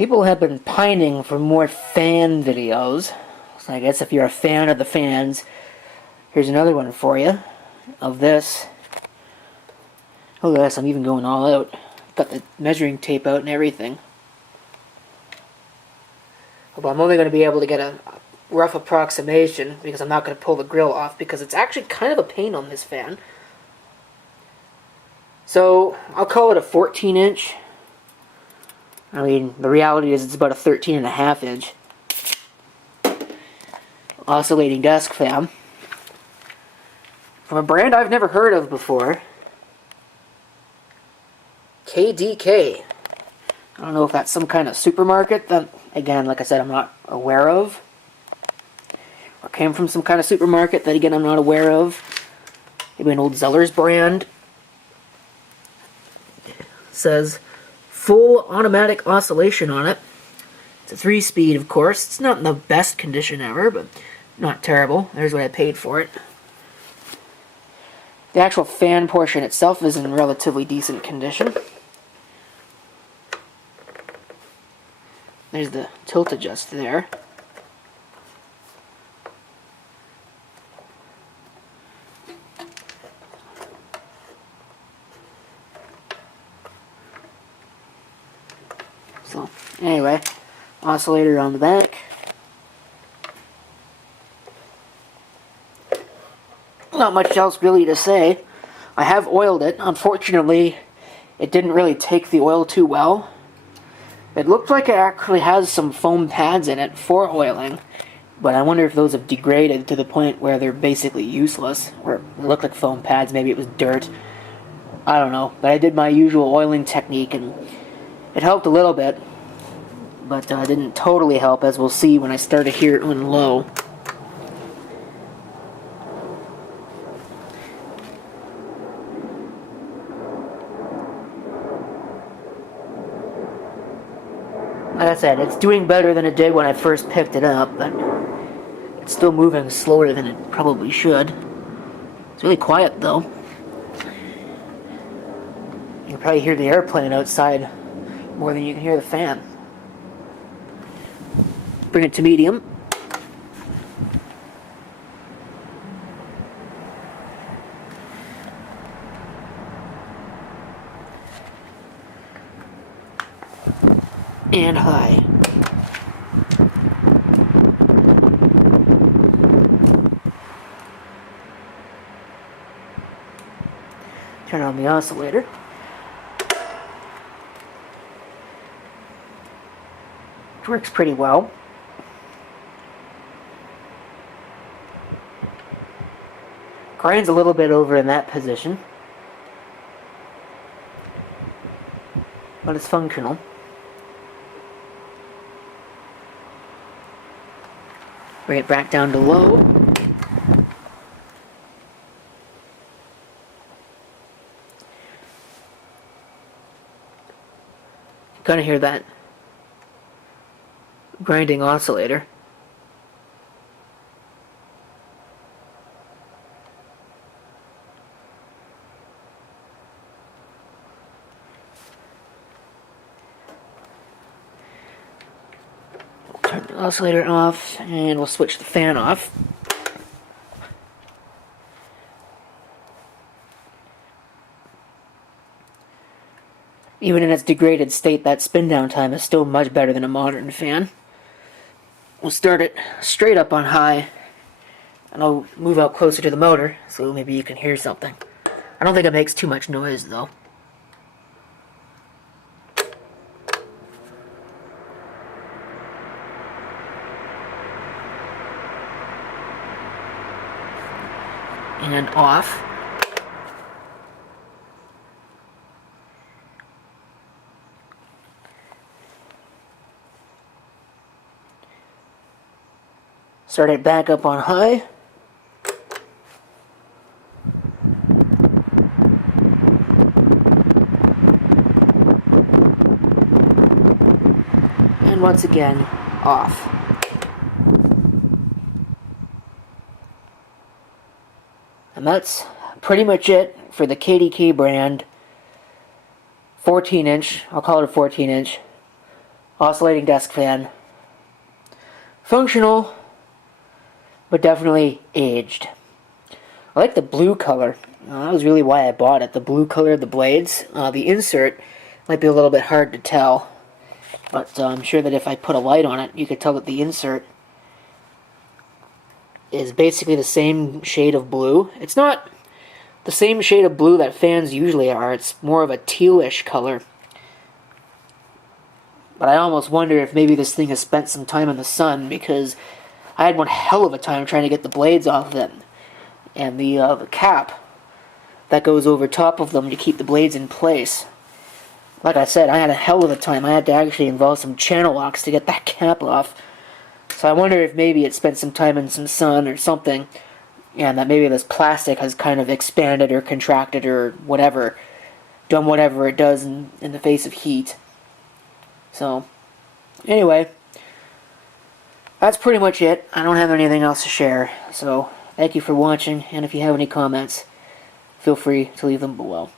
People have been pining for more fan videos. So I guess if you're a fan of the fans, here's another one for you of this. Oh yes, I'm even going all out. Got the measuring tape out and everything. But I'm only going to be able to get a rough approximation because I'm not going to pull the grill off because it's actually kind of a pain on this fan. So I'll call it a 14 inch. I mean, the reality is it's about a 13.5 inch. Oscillating Desk Fan. From a brand I've never heard of before. KDK. I don't know if that's some kind of supermarket that, again, like I said, I'm not aware of. Or came from some kind of supermarket that, again, I'm not aware of. Maybe an old Zeller's brand. It says full automatic oscillation on it. It's a 3-speed, of course. It's not in the best condition ever, but not terrible. There's what I paid for it. The actual fan portion itself is in relatively decent condition. There's the tilt adjust there. So, anyway, oscillator on the back. Not much else really to say. I have oiled it. Unfortunately, it didn't really take the oil too well. It looked like it actually has some foam pads in it for oiling, but I wonder if those have degraded to the point where they're basically useless, or it looked like foam pads, maybe it was dirt. I don't know, but I did my usual oiling technique and it helped a little bit, but didn't totally help, as we'll see when I start to hear it on low. Like I said, it's doing better than it did when I first picked it up, but it's still moving slower than it probably should. It's really quiet, though. You can probably hear the airplane outside more than you can hear the fan. Bring it to medium. And high. Turn on the oscillator. Which works pretty well. Grinds a little bit over in that position, but it's functional. Bring it back down to low. You're gonna hear that grinding oscillator. Turn the oscillator off, and we'll switch the fan off. Even in its degraded state, that spin down time is still much better than a modern fan. We'll start it straight up on high, and I'll move out closer to the motor, so maybe you can hear something. I don't think it makes too much noise, though. And off. Start it back up on high. And once again, off. And that's pretty much it for the KDK brand 14 inch, I'll call it a 14 inch, Oscillating Desk Fan. Functional, but definitely aged. I like the blue color. That was really why I bought it. The blue color of the blades. The insert might be a little bit hard to tell, but I'm sure that if I put a light on it, you could tell that the insert is basically the same shade of blue. It's not the same shade of blue that fans usually are. It's more of a tealish color. But I almost wonder if maybe this thing has spent some time in the sun, because I had one hell of a time trying to get the blades off of them. And the cap that goes over top of them to keep the blades in place. Like I said, I had a hell of a time. I had to actually involve some channel locks to get that cap off. So I wonder if maybe it spent some time in some sun or something, and that maybe this plastic has kind of expanded or contracted or whatever, done whatever it does in the face of heat. So, anyway, that's pretty much it. I don't have anything else to share. So, thank you for watching, and if you have any comments, feel free to leave them below.